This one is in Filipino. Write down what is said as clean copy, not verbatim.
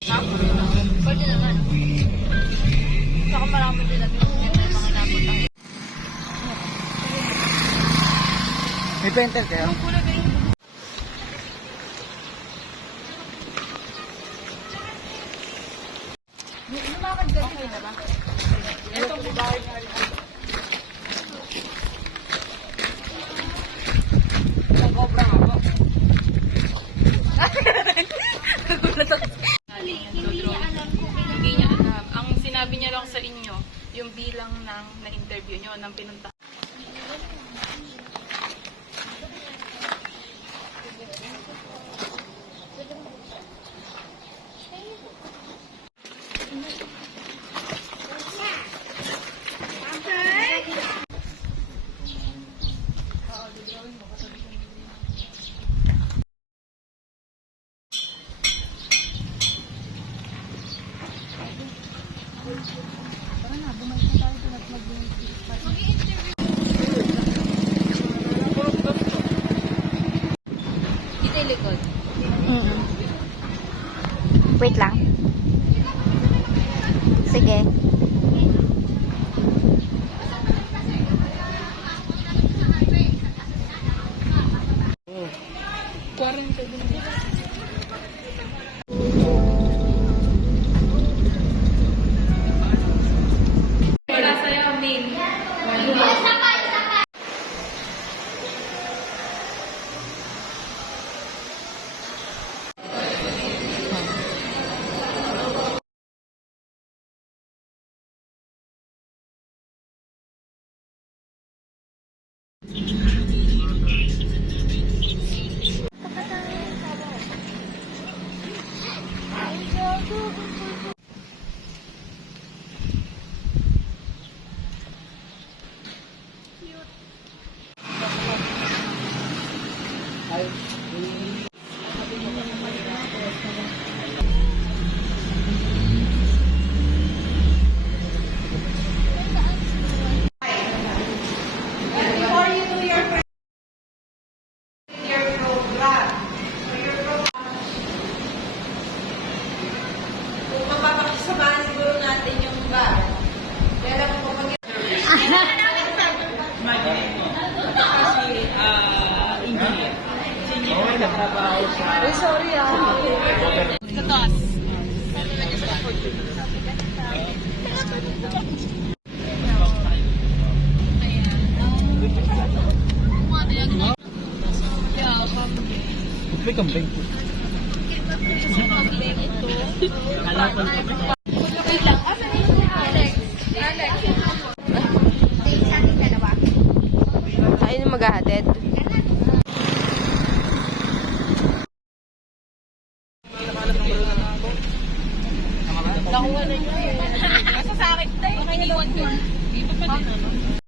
Pwede naman. Saka marami din natin yung mga napunta. May painter kayo? Yung kulay ba yung... Lumakad ka okay na ba? Ito po ba? Nag-obra ako. Nagulat ako. Hindi niya alam. Ang sinabi niya lang sa inyo, yung bilang ng na-interview niyo, ng pinunta. Tara na, bumalik na tayo doon at mag-interview. Dito yung likod. Wait lang. Sige. Wala sa'yo, main. Mapapakisamahan siguro natin yung iba. Kaya lang kung kapag Engineer. Engineer may nagtrabaho sa... Uy, sorry ah. Sa taas. May kambing. Tayo na maghahatid. Nakuha na yun. Nasa sa akin tayo. Iniwan ko. Dito pa din.